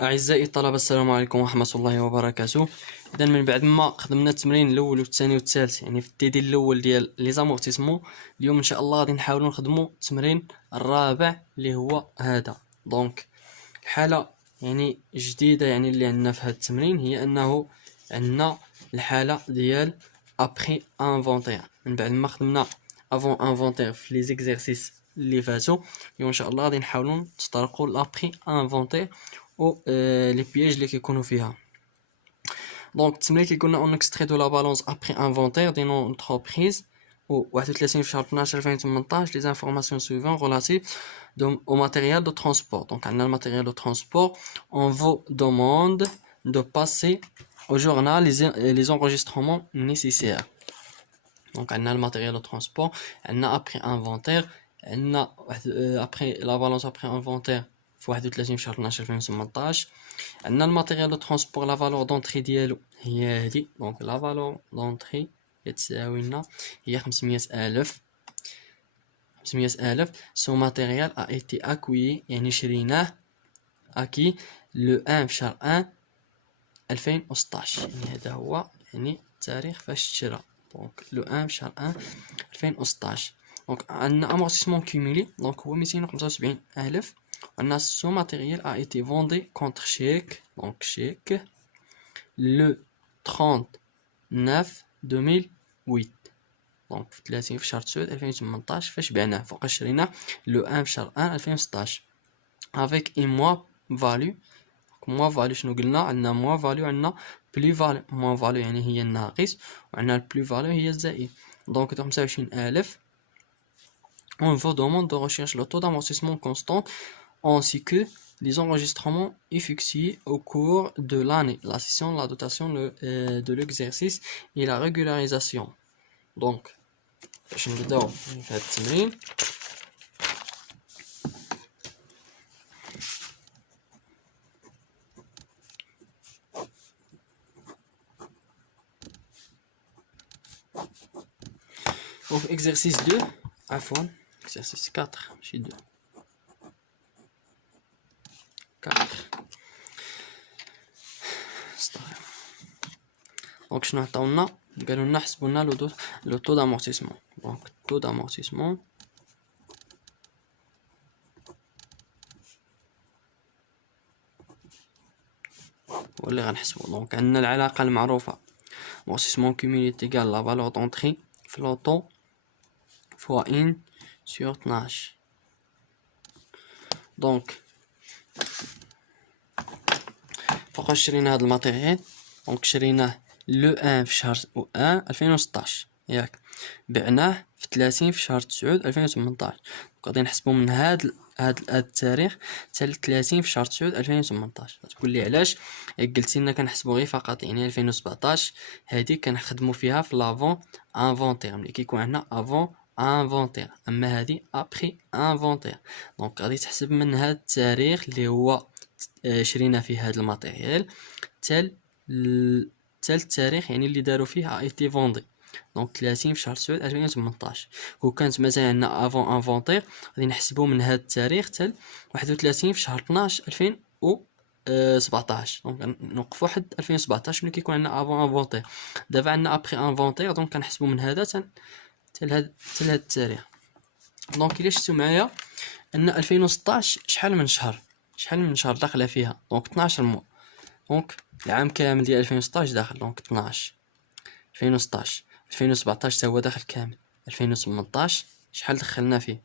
أعزائي الطلبة، السلام عليكم ورحمة الله وبركاته. إذا من بعد ما خدمنا التمرين الأول والثاني والثالث، يعني في التيدي الأول ديال لي زامورتيسمون، اليوم إن شاء الله غادي نحاولوا نخدموا التمرين الرابع اللي هو هذا. دونك الحالة يعني جديدة يعني اللي عندنا في هذا التمرين هي أنه عندنا الحالة ديال أبخي انفونتير. من بعد ما خدمنا افون انفونتير في لي زيكزيرسيس اللي فاتوا، اليوم إن شاء الله غادي نحاولوا نتطرقوا لابخي انفونتير و لي بياج اللي كيكونوا فيها. دونك التمرين كيقولنا اون اكستري دو لا بالونس ابري انفونتير دي نون انتربريز و 31 في شهر 12 2018 لي زانفورماسيون سويفون ريلاتيف au matériel de transport. Donc عندنا الماتيريال دو ترونسبور. On vous demande de passer au journal les enregistrements nécessaires. Donc عندنا الماتيريال دو ترونسبور، عندنا ابري انفونتير، عندنا ابري لا بالونس ابري انفونتير في 31 في شهر 12 2018. عندنا الماتيريال دو ترونسبور، لا فالور دونطري ديالو هي هادي. دونك لا فالور دونطري كتساوي لنا هي 500,000. سو ماتيريال ا ايتي اكويي يعني شريناه اكي لو 1 في شهر 1 2016. يعني هذا هو يعني التاريخ فاش تشرى. دونك لو 1 في شهر 1 2016. دونك عندنا امورتيسمون كومولي، دونك هو 275,000. عندنا سو ماتيريال a été vendu contre chèque, donc chèque le 39 2008. دونك في 30 في شهر 9 2018 فاش بعناه، فوقاش شريناه لو 1 في شهر 1 2016 avec un mois value. موان فاليو شنو قلنا؟ عندنا موان فاليو، عندنا بلي فاليو. موان فاليو يعني هي الناقص، وعندنا البلي فاليو هي الزائد. دونك 25,000. On vous demande de rechercher le taux d'amortissement constant ainsi que les enregistrements effectués au cours de l'année, la session, la dotation de l'exercice et la régularisation. Donc باش نبداو في هذا التمرين، donc exercice 2 عفوا exercice 4 ماشي 2 4. دونك شنو عطاونا؟ قالوا لنا حسبوا لنا لو طو دامورتيسمون. دونك طو دامورتيسمون هو اللي غنحسبو. دونك عندنا العلاقه المعروفه amortissement cumulé égale la valeur d'entrée في لوطو fois 1 sur 12. دونك فوقاش شرينا هاد الماتيريال؟ دونك شريناه لو 1 في شهر 1 2016 ياك، بعناه في 30 في شهر 9 2018. غادي نحسبو من هاد التاريخ حتى ل 30 في شهر 9 2018. تقول لي علاش؟ قلتي لنا كنحسبو غير فقط يعني 2017 هادي كنخدمو فيها في لافون انفونتير، ملي كيكون عندنا افون انفونتير، اما هادي ابخي انفونتير. دونك غادي تحسب من هاد التاريخ اللي هو شرينا فيه هاد الماتيريال حتى التاريخ يعني اللي داروا فيه ايتي فوندي. دونك 30 في شهر 9 2018. كون كانت مثلا عندنا افون انفونتير غادي نحسبو من هاد التاريخ حتى 31 في شهر 12 2017. دونك نوقفو حد 2017 ملي كيكون عندنا افون انفونتير. دابا عندنا ابخي انفونتير، دونك كنحسبو من هذا حتى لهاد التاريخ. دونك الا شفتو معايا ان 2016 شحال من شهر داخله فيها؟ دونك 12 مو. دونك العام كامل ديال 2016 داخل، دونك 12 2016 2017 تا هو داخل كامل. 2018 شحال دخلنا فيه؟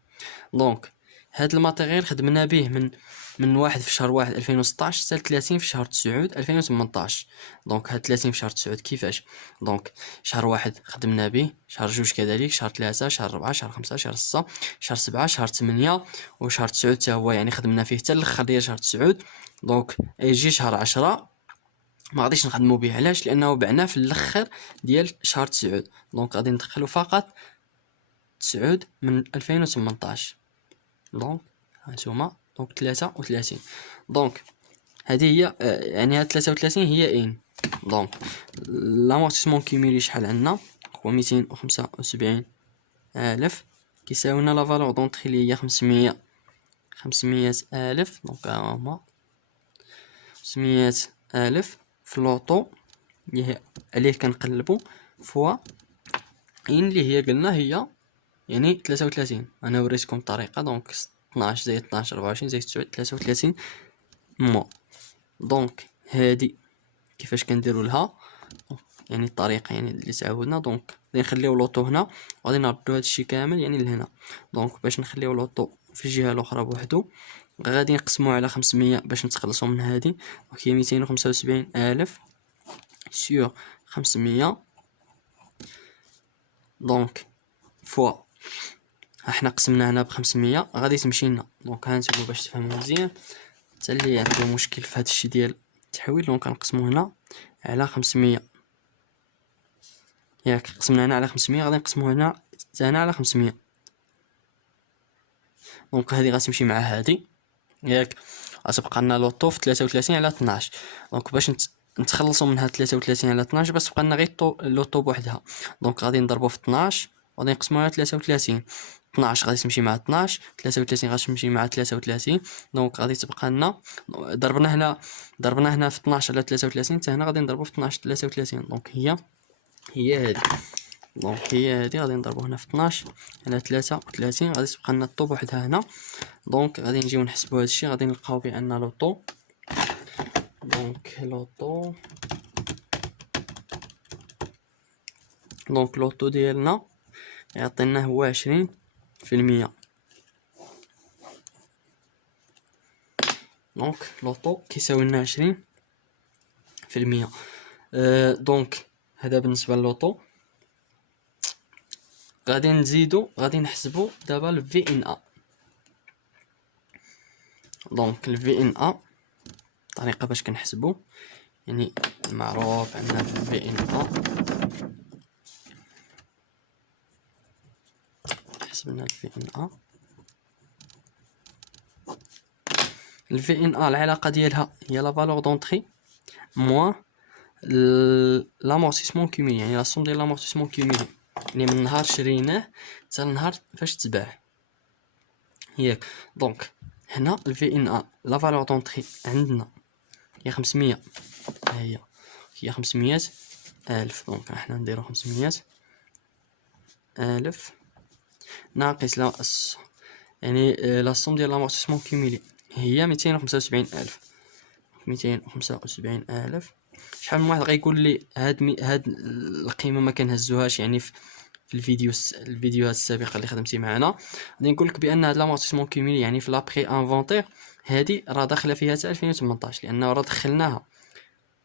دونك هاد الماتيريال خدمنا به من 1 في شهر 1 2016 حتى 30 في شهر 9 2018. دونك هاد 30 في شهر 9 كيفاش؟ دونك شهر 1 خدمنا به، شهر 2 كذلك، شهر 3 شهر 4 شهر 5 شهر 6 شهر 7 شهر 8 وشهر 9 حتى هو يعني خدمنا فيه حتى الاخر ديال شهر 9. دونك يجي شهر 10 ما غاديش نخدمو به. علاش؟ لانه بعناه في الاخر ديال شهر 9. دونك غادي ندخلو فقط 9 من 2018. دونك هانتوما دونك 33. دونك هذه هي يعني هاد 33 هي ان. دونك لامورتيسمون كيميلي شحال عندنا؟ هو 275,000 كيساوي لنا لا فالور دونطري اللي هي 500,000. دونك هما 500,000 في اللوطو اللي هي عليه كنقلبو فوا اللي هي قلنا هي يعني 33. انا وريتكم الطريقه. دونك 12 زائد 12 24 زائد 9 33 مو. دونك هادي كيفاش كنديروا لها يعني الطريقه يعني اللي تعودنا. دونك غادي نخليو لوطو هنا وغادي نردو هادشي كامل يعني لهنا. دونك باش نخليو لوطو في الجهه الاخرى بوحدو غادي نقسموه على 500 باش نتخلصوا من هادي. دونك هي 275,000 سور 500. دونك فوا احنا قسمنا هنا ب500 غادي تمشي لنا. دونك هانتوما باش تفهموا مزيان حتى اللي عنده مشكل في هذا الشيء ديال التحويل. دونك كنقسمو هنا على 500. ياك قسمنا هنا على 500 غادي نقسمو هنا حتى هنا على 500. دونك هذه غتمشي مع هذه ياك غتبقى لنا لوطو في 33 على 12. دونك باش نتخلصوا من هاد 33 على 12 بس بقى لنا غير لوطو بوحدها. دونك غادي نضربو في 12 وغادي نقسمو على 33. 12 غادي تمشي مع 12 33 غادي تمشي مع 33. دونك غادي تبقى لنا ضربنا هنا في 12 على 33 حتى هنا غادي نضربو في 12 33. دونك هي هذه. دونك هي هذه غادي نضربو هنا في 12 على 33 غادي تبقى لنا الطو بوحدها هنا. دونك غادي نجيو نحسبوا هذا الشيء غادي نلقاو بان لوطو. دونك لوطو ديالنا يعطينا هو 20%. دونك لوطو كيساوي لنا 20%. دونك هذا بالنسبه للوطو. غادي نحسبوا دابا الفي ان ا. دونك الفي ان ا الطريقه باش كنحسبوا يعني معروف عندنا الفي ان ا. حسبنا الفي ان ا العلاقه ديالها هي لا فالور دونطري موان لامورتيسمون كوميلي يعني لا سوم ديال لامورتيسمون كوميلي يعني من نهار شريناه حتى النهار فاش تباع ياك. دونك هنا الفي ان ا لا فالور دونطري عندنا هي 500. هي 500,000. دونك احنا نديرو 500,000 ناقص يعني لا سوم ديال لامورتيسمون كوميلي هي 275,000. 275,000. شحال من واحد غيقول لي هاد القيمه ما كنهزوهاش يعني في الفيديوهات السابقه اللي خدمتي معنا. غادي نقول لك بان هاد لامورتيسمون كوميلي يعني في لابري انفونتير هادي راه داخله فيها حتى 2018 لانه راه دخلناها.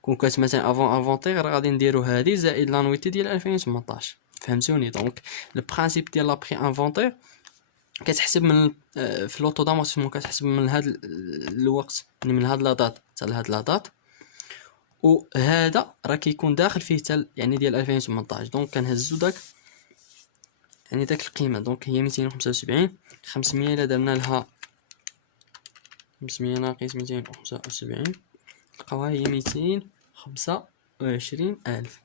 كون كانت مثلا افون انفونتير غادي نديرو هادي زائد لانويتي ديال 2018. فهمتوني؟ دونك البرانسيپ ديال لابري انفونتير كتحسب من في لوطو دامورتيسمون كتحسب من هذا الوقت يعني من هاد لا دات حتى لهاد لا دات. وهذا راه كيكون داخل فيه حتى يعني ديال 2018. دونك كنهزو داك يعني داك القيمه. دونك هي 275. 500 الا درنا لها 500 ناقص 275 لقاوها هي 225,000.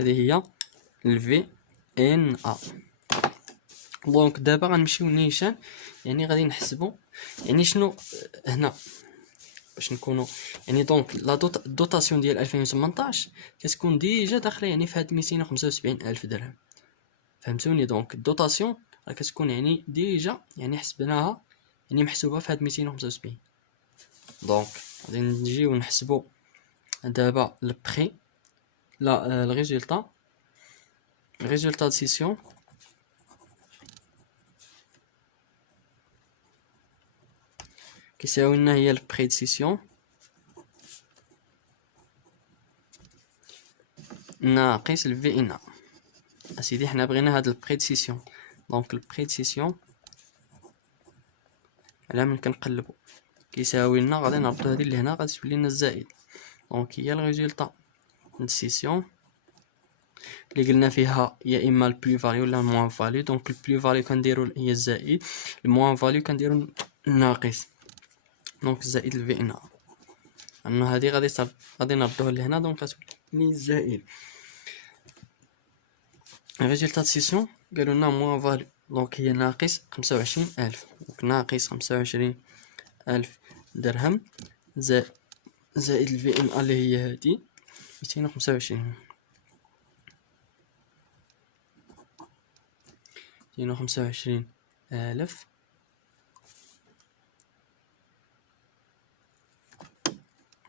هذه هي الفي ان ا. دونك دابا غنمشيو نيشان يعني غادي نحسبوا يعني شنو هنا باش نكونوا يعني. دونك لا دوطاسيون ديال 2018 كتكون ديجا داخله يعني في هاد 275,000 درهم. فهمتوني؟ دونك الدوطاسيون راه كتكون يعني ديجا يعني حسبناها يعني محسوبه في هاد 275. دونك غادي نجيو نحسبوا دابا البري لا الريزولطا دو سيسيون كيساوي لنا هي البري دو سيسيون ناقص الفي ان. اسيدي حنا بغينا هاد البري دو سيسيون. دونك البري دو سيسيون على من كنقلبوا كيساوي لنا غادي نربطو هادي اللي هنا غادي تولي لنا الزائد. دونك هي الريزولطا دو سيسيون اللي قلنا فيها يا اما البلو فاليو ولا الموان فاليو. دونك البلو فاليو كنديرو هي الزائد، الموان فاليو كنديرو الناقص. دونك الزائد الفي ان انه هذه غادي نردوها لهنا. دونك غتولي الزائد الريزولطا دو سيسيون قالوا لنا موان فاليو دونك هي ناقص 25,000. دونك ناقص 25,000 درهم زائد الفي ان اللي هي هادي 225. 225,000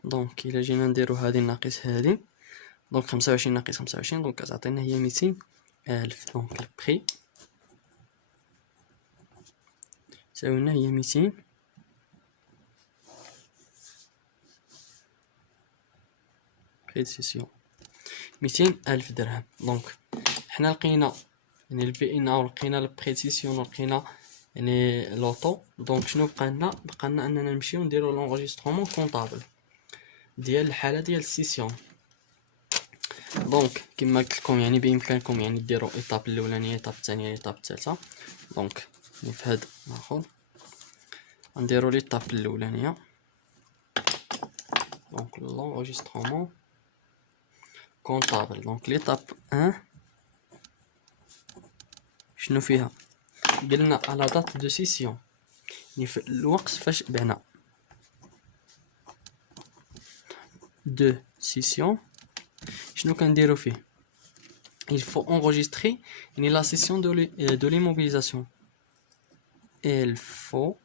دونك إلا جينا نديرو هادي ناقص هادي، دونك 25 ناقص 25 دونك كتعطينا هي 200,000. دونك البخي تساوينا هي 200 بريسيسيون 200,000 درهم. دونك حنا لقينا يعني البي ان ولقينا البريسيسيون ولقينا يعني لوطو. دونك شنو بقى لنا اننا نمشيو نديرو لونغيسترومون كونطابل ديال الحاله ديال السيسيون. دونك كما قلت لكم يعني بامكانكم يعني ديروا ايطاب الاولانيه، ايطاب الثانيه، ايطاب الثالثه. دونك في هذا ناخذ نديروا ليطاب الاولانيه. دونك لونغيسترومون كونطابل. دونك ليطاب 1 شنو فيها؟ قلنا على دات دو سيسيون يعني في الوقت فاش بعنا دو سيسيون شنو كنديرو فيه؟ il faut enregistrer يعني la session de l'immobilisation. Il faut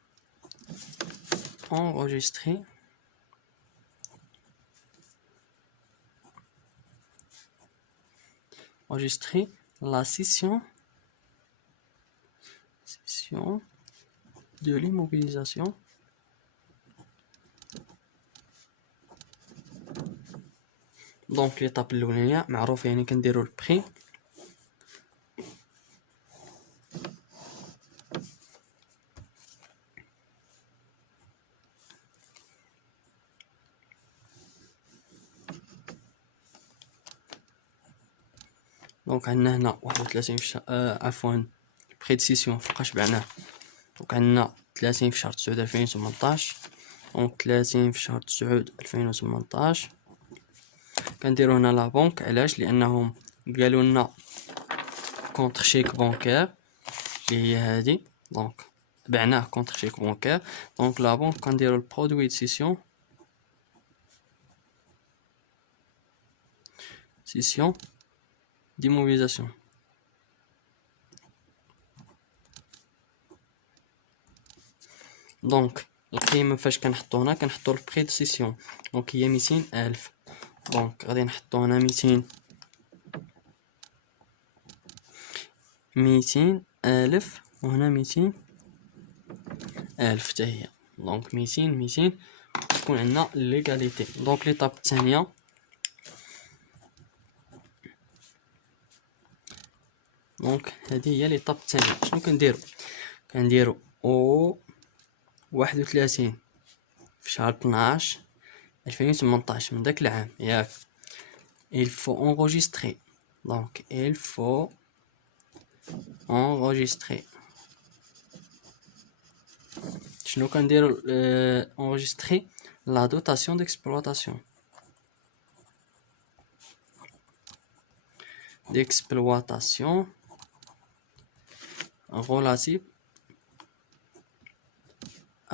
enregistrer la session de l'immobilisation دونك ليطاب الاولانيه معروف يعني كنديروا البري دونك عندنا هنا 31 في شهر عفوا البري دو سيسيون فوقاش بعناه. دونك عندنا 30 في شهر 9 2018. دونك 30 في شهر 9 2018 كنديرو هنا لا بنك. علاش؟ لانهم قالوا لنا كونتر شيك بانكير اللي هي هادي. دونك بعناه كونتر شيك بانكير. دونك لا بنك كنديرو البرودوي دو سيسيون ديموبيليزاسيون. دونك القيمه فاش كنحطو هنا كنحطو البري دو سيسيون. دونك هي 200,000. دونك غادي نحطو هنا 200,000 وهنا 200,000 حتى هي. دونك 200 تكون عندنا ليغاليتي. دونك ليطاب الثانيه دونك هذه هي ليطاب الثانيه. شنو كنديرو او 31 في شهر 12 2018 من داك العام ياك. il faut enregistrer. donc il faut enregistrer شنو كنديرو enregistrer la dotation d'exploitation relative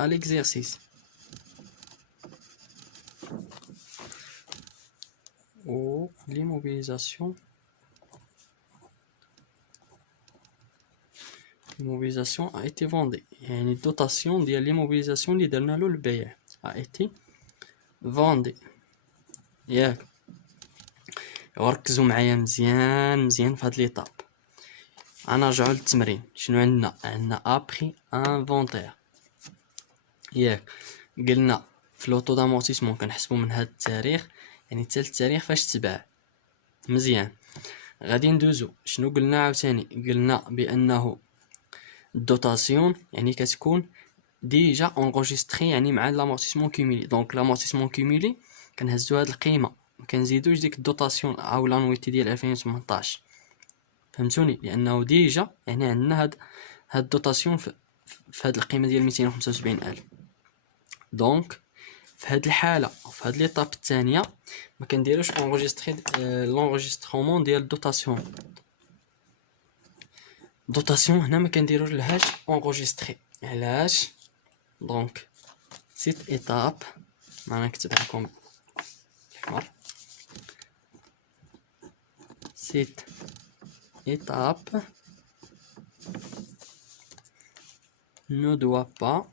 à l'exercice ou l'immobilisation a été vendue. يعني الدوتاسيون ديال l'immobilisation اللي درنا له البيع a été vendue ياك. وركزوا معايا مزيان في هاد ليطاب. غنرجعوا للتمرين. شنو عندنا ابري انفونتير ياك. قلنا في لوطو دامورتيسمون كنحسبوا من هاد التاريخ يعني حتى التاريخ فاش تباع. مزيان غادي ندوزو. شنو قلنا عاوتاني؟ قلنا بانه الدوتاسيون يعني كتكون ديجا اونغوجيستري يعني مع لامورتيسمون كوميلي. دونك لامورتيسمون كوميلي كنهزو هاد القيمه ما كنزيدوش ديك الدوتاسيون او لانويتي ديال 2018. فهمتوني؟ لانه ديجا يعني عندنا هاد الدوتاسيون في هاد القيمه ديال 275,000. دونك في هاد الحاله في هاد ليطاب الثانيه ما كنديروش لونغيسترومون ديال الدوتاسيون. دوطاسيون هنا ما كنديروا لهاش اونغوجيستري. علاش؟ دونك سيت ايتاب، معنا نكتب لكم احمر. سيت étape ne doit pas،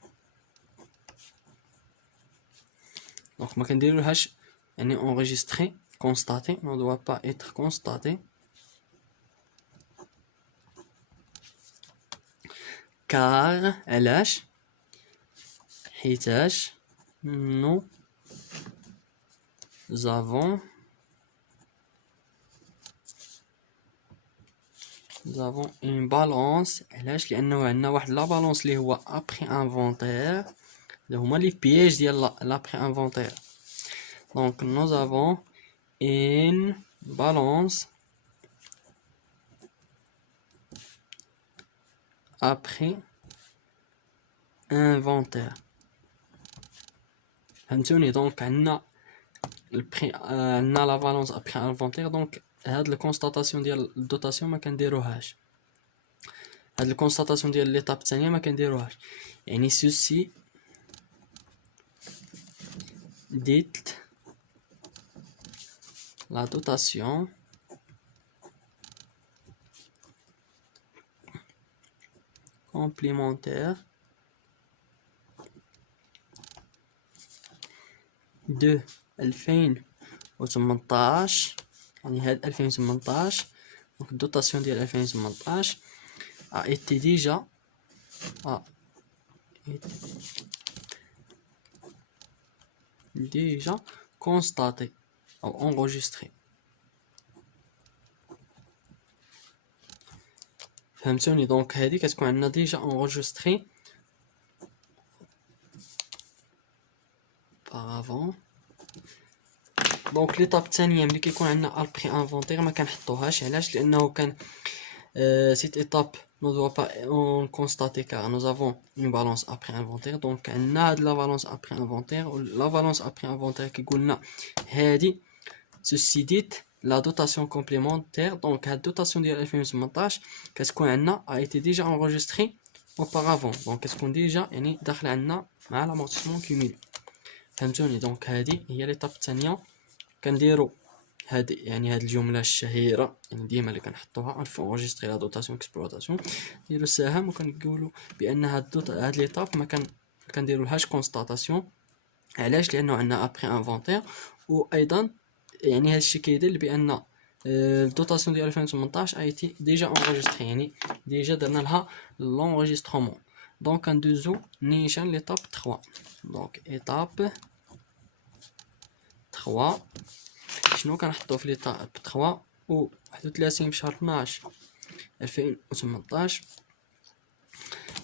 donc ما كنديرولهاش يعني enregistrer constater ne doit pas être constaté car علاش؟ حيتاش nous avons une balance. علاش؟ لانه عندنا واحد لا بالونس اللي هو ابري انفونتير، اللي هما لي بييج ديال لابري انفونتير. دونك nous avons une balance après inventaire. فهمتوني؟ دونك عندنا البري، عندنا لا بالونس ابري انفونتير. دونك هاد الكونستاتاسيون ديال الدوطاسيون ما كنديروهاش، هاد الكونستاتاسيون ديال ليطاب الثانيه ما كنديروهاش. يعني سوسي ديت la dotation complémentaire de 2018. يعني هاد 2018، donc الدوطاسيون ديال 2018 a été déjà constaté ou enregistré. فهمتوني؟ دونك هذه كتكون عندنا ديجا انغوجستري باغافون. دونك ليطاب الثانيه ملي كيكون عندنا البري انفونتير ما كنحطوهاش. علاش؟ لانه كان cette étape ne doit pas on constater car nous avons une balance après inventaire. donc عندنا هاد لا balance après inventaire، و لا balance après inventaire كيقولنا هادي ceci dit la dotation complémentaire. donc هاد dotation ديال 2018 كتكون عندنا a été déjà enregistrée auparavant، donc كتكون ديجا يعني داخله عندنا مع l'amortissement cumulé. فهمتوني؟ دونك هادي هي ليطاب الثانيه. كنديروا هاد يعني هاد الجمله الشهيره يعني ديما اللي كنحطوها الف انجستري لا دوطاسيون اكسبلوطاسيون، نديروا السهم وكنقولوا بان هاد ليطاب ما كنديرولهاش كونستاتاسيون. علاش؟ لانه عندنا ابري انفونتير. وايضا يعني هاد الشيء كيدل بان الدوطاسيون ديال 2018 ايتي ديجا انجستري، يعني ديجا درنا لها لونجسترومون. دونك كندوزو نيشان ليطاب 3. دونك ايطاب 3 شنو كنحطو في ليطاب 3 و 31 بشهر 12 2018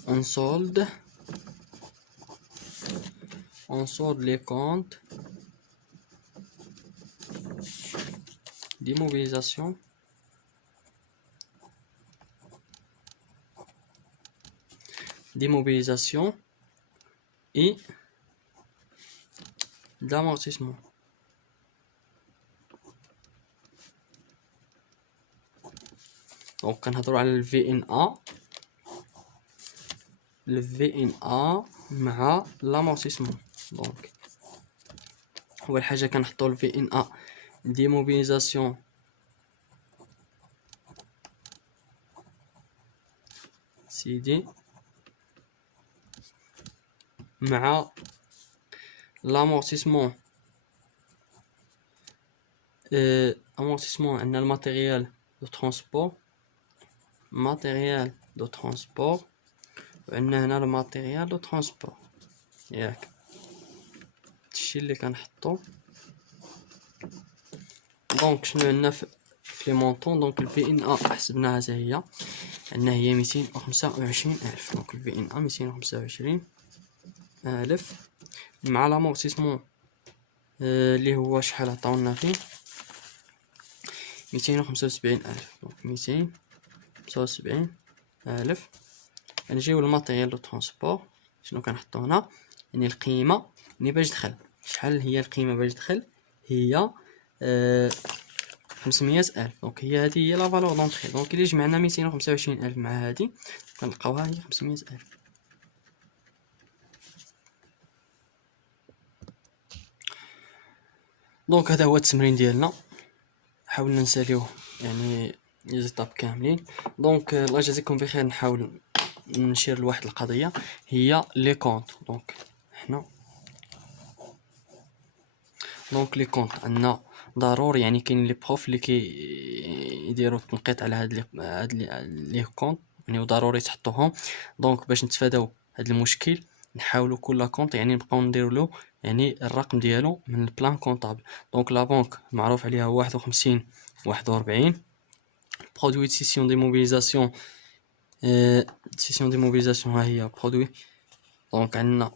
on solde les comptes d'immobilisation et d'amortissement. دونك كنهضروا على الفي ان ا مع لامورتيسمون. دونك اول حاجه كنحطوا الفي ان ا ديموبيليزاسيون سيدي مع l'amortissement. Amortissement عندنا الماتيريال دو ترونسبور، وعندنا هنا الماتيريال دو ترونسبور. ياك هادشي اللي كنحطو. دونك شنو عندنا في لي مونطون؟ دونك الفي ان ا حسبناها حتى هي عندنا هي 225,000. دونك الفي ان ا 225,000 مع لامورتيسمون اللي هو شحال عطاونا فيه 275,000. دونك 275,000. كنجيو للماتيريال دو ترونسبور. شنو كنحطو هنا؟ يعني القيمه يعني باش دخل. شحال هي القيمه باش دخل؟ هي 500,000. دونك هذه هي لا فالور دونطخي. دونك إلا جمعنا 225,000 مع هذه كنلقاوها هي 500,000. دونك هذا هو التمرين ديالنا، حاولنا نساليوه يعني لي زيتاب كاملين. دونك الله يجازيكم بخير. نحاول نشير لواحد القضيه هي لي كونط. دونك حنا دونك لي كونط عندنا ضروري، يعني كاين لي بروف اللي يديروا التنقيط على هاد لي كونط، يعني ضروري تحطوهم. دونك باش نتفاداو هاد المشكل نحاولوا كل كونط يعني نبقاو نديروا له يعني الرقم ديالو من البلان كونطابل. دونك لا بنك معروف عليها 51 41. برودوي دو سيسيون دي موبيليزاسيون، سيسيون دي موبيليزاسيون ها هي برودوي. دونك عندنا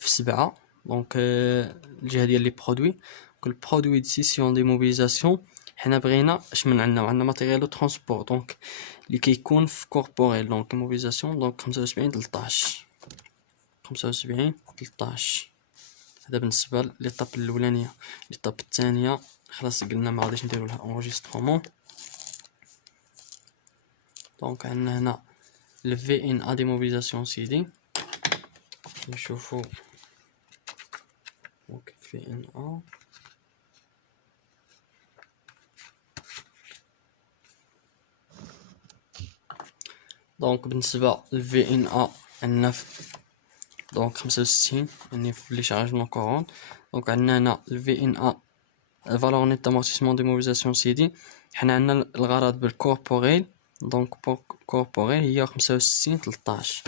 في 7. دونك الجهه ديال لي برودوي كل برودوي دو سيسيون دي موبيليزاسيون حنا بغينا اش من عندنا ماتيريال دو ترونسبور دونك اللي كيكون في كوربوريل. دونك موبيليزاسيون دونك 75 13 75 13. هذا بالنسبه ليطاب الاولانيه. ليطاب الثانيه خلاص قلنا ما غاديش نديرو لها انجسترومون. دونك عندنا هنا le VNA دي موبيليزاسيون سيدي نشوفو. دونك VNA دونك بالنسبة ل VNA عندنا دونك 65 يعني في لي شارجمون كورون. دونك عندنا هنا ال VNA الفالور نيت دامورتيسمون دي موبيليزاسيون سيدي. حنا عندنا الغرض بالكوربوريل. دونك كوربوريل هي 65 13.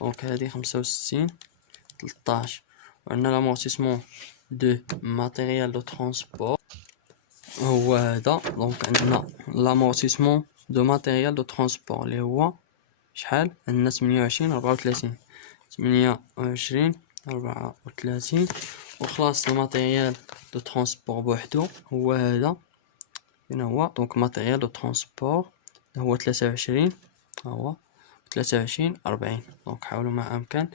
دونك هذه 65 13. وعندنا لامورتيسمون دو ماتيريال دو ترونسبور هو هذا. دونك عندنا لامورتيسمون دو ماتيريال دو ترونسبور اللي هو شحال عندنا 28 34 28 34. وخلاص الماتيريال دو ترونسبور بوحدو هو هذا هنا هو. دونك ماتيريال دو ترونسبور هو 23 هو 23 40. دونك حاولوا ما امكن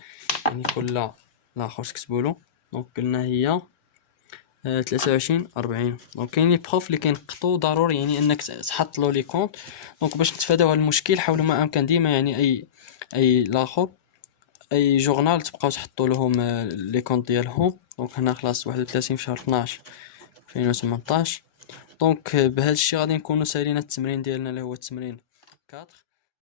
يعني كل لاخر تكتبوا. دونك قلنا هي 23 40. دونك كاين لي بروف اللي كينقطوا ضروري يعني انك تحط له لي كونط. دونك باش نتفاداو هذا المشكل حاولوا ما امكن ديما يعني اي لاخر اي جورنال تبقاو تحطوا لهم لي كونط ديالهم. دونك هنا خلاص 31 في شهر 12 2018. دونك بهذا الشيء غادي نكونوا سالينا التمرين ديالنا اللي هو التمرين 4.